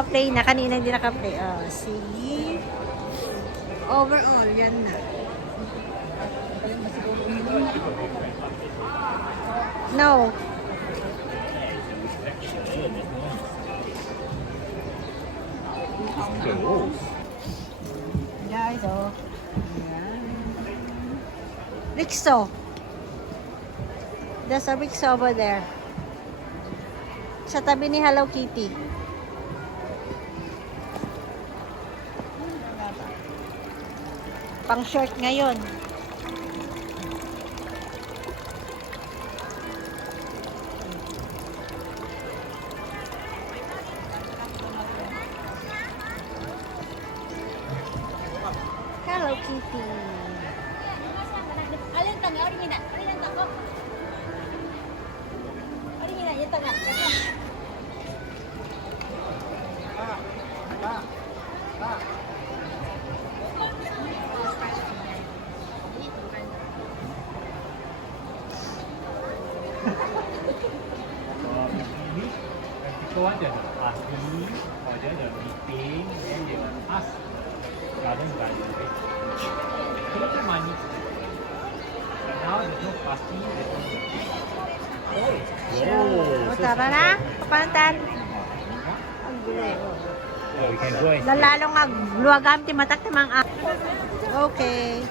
naka-play na. Kanina hindi naka-play. Oh, see? Overall, yan na. No. Guys, oh. Rixo. There's a Rixo over there. Sa tabi ni Hello Kitty. Pang short ngayon. Hello Kitty. Alin tanga, original. Alin tanga. Original, yung tanga. Before the party or the meeting, then they will ask garden by the way. Take the money. But now there's no party, there's no O, tara na. Kapantan. So we can go and Lalalo nga luwagam ti matak ti mga Okay.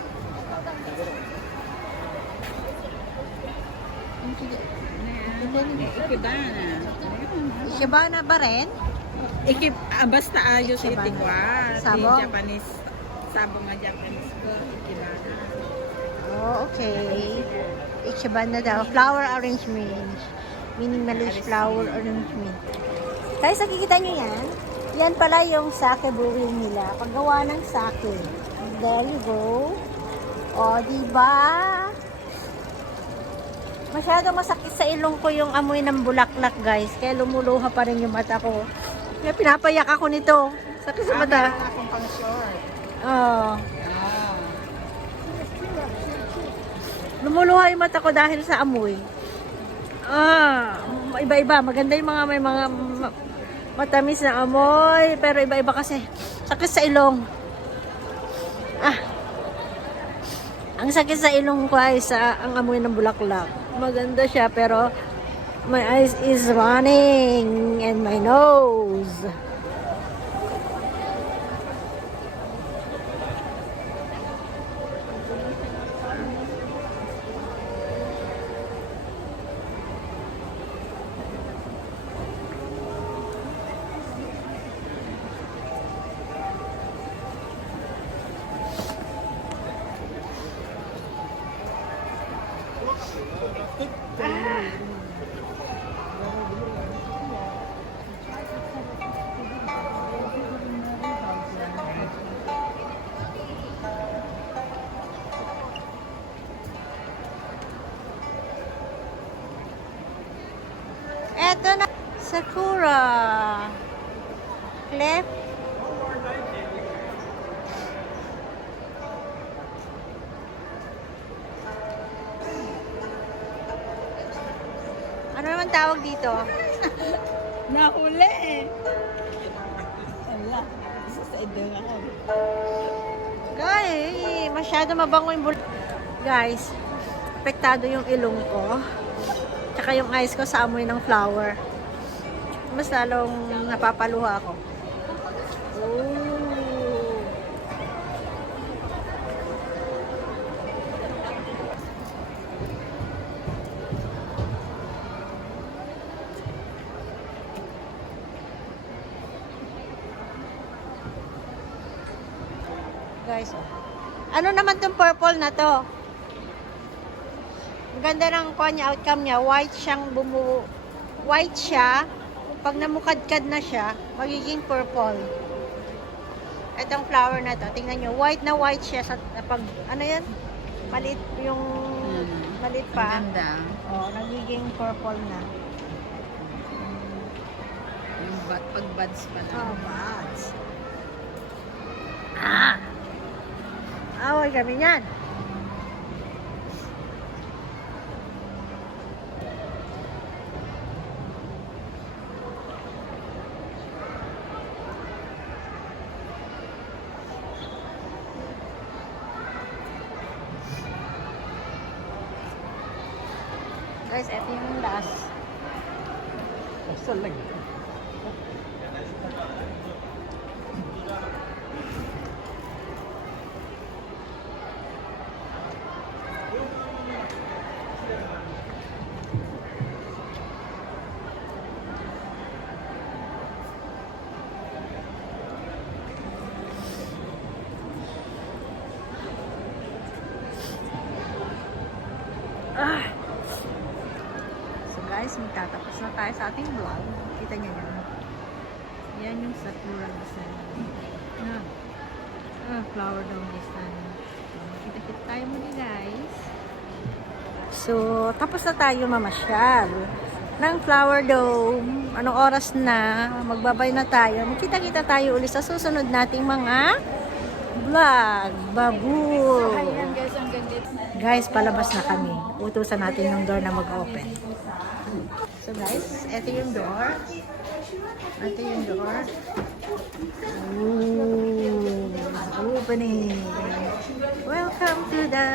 Shibana ba rin? Basta ayos Ikebana. itikwa. Sabo? Japanese. Sabo nga Japanese ko. Ikebana. Oh, okay. Ikebana daw. Flower arrangement. Minimalist flower arrangement. Guys, nakikita nyo yan? Yan pala yung sake brewing nila. Paggawa ng sake. There you go. O, diba? Masyado masakit sa ilong ko yung amoy ng bulaklak, guys. Kaya lumuluha pa rin yung mata ko. Kaya pinapayak ako nito. Sakit sa mata. Akong pang short. Oh. Lumuluha yung mata ko dahil sa amoy. Iba-iba. Maganda yung mga may mga matamis na amoy. Pero iba-iba kasi. Sakit sa ilong. Ang sakit sa ilong ko ay ang amoy ng bulaklak. Maganda siya pero my eyes is running and my nose. Eto na, Sakura. Clip. Ano naman tawag dito? Nahuli eh. Wala. Sa idong ako. Guys, masyado mabango yung Guys, apektado yung ilong ko. Tsaka yung eyes ko sa amoy ng flower. Mas lalong napapaluha ako. Oh. Guys, ano naman tong purple na to? Ang ganda ng outcome niya. White siya. Pag namukadkad na siya, magiging purple. Itong flower na to, tingnan nyo. White siya. Pag, ano yan? Maliit yung, maliit pa. Ang ganda. Oh, nagiging purple na. Yung pag buds pa na. Oh, buds. Away kami niyan. guys, ito yung last. Basta lang. So guys, magtatapos na tayo sa ating vlog. Kita niyo yan. Yan yung Sakura design. Flower dome design. Kita-kita tayo muna guys. So, tapos na tayo mamasyal ng flower dome. Anong oras na? Magbabay na tayo. Magkita-kita tayo ulit sa susunod nating mga vlog. Babu! Ayan guys, ang ganda. Guys, palabas na kami. Utusan natin yung door na mag-open. So guys, ito yung door. Ito yung door. Ooh, opening. Welcome to the...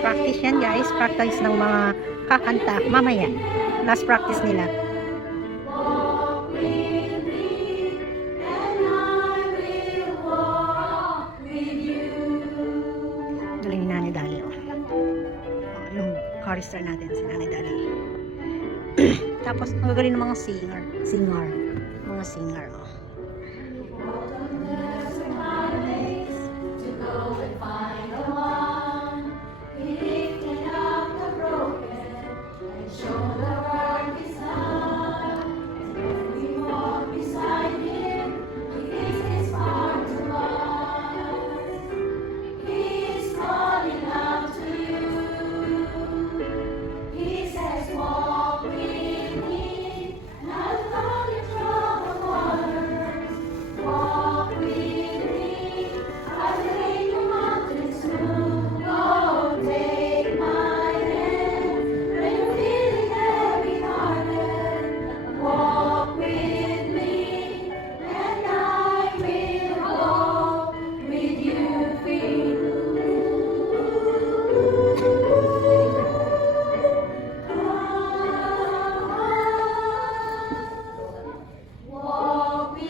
Practice yan guys. Practice ng mga kakanta. Mamaya. Last practice nila. Galing ni Nani Dali. Yung chorister natin si Nani Dali. Tapos magaling ng mga singer. Mga singer. Oh.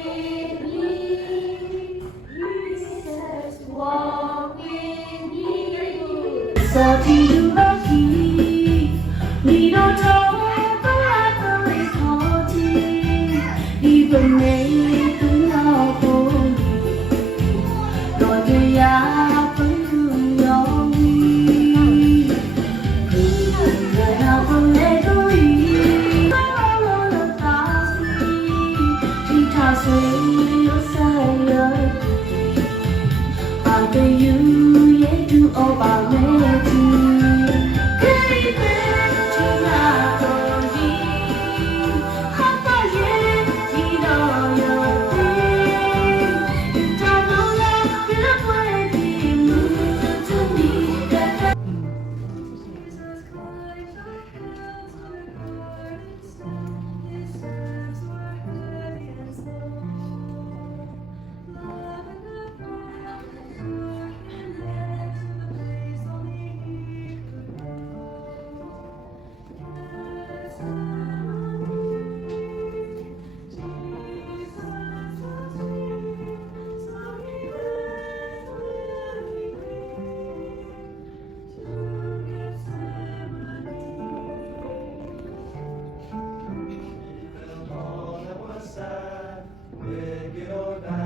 with me. Jesus, walk with me. Sa pinubagi, minotong pag-ako'y konti, ibigay ko na po. Rồi tôi đã vẫn thương nhau người nào không để tôi bao lâu là ta khi ta suy yếu sai ơi I tell you yeah to all our melody cái bên trên là tôi đi hát ta yeah chỉ đó yêu tim ta đâu là cứ quên đi người thân đi cả Make it all night.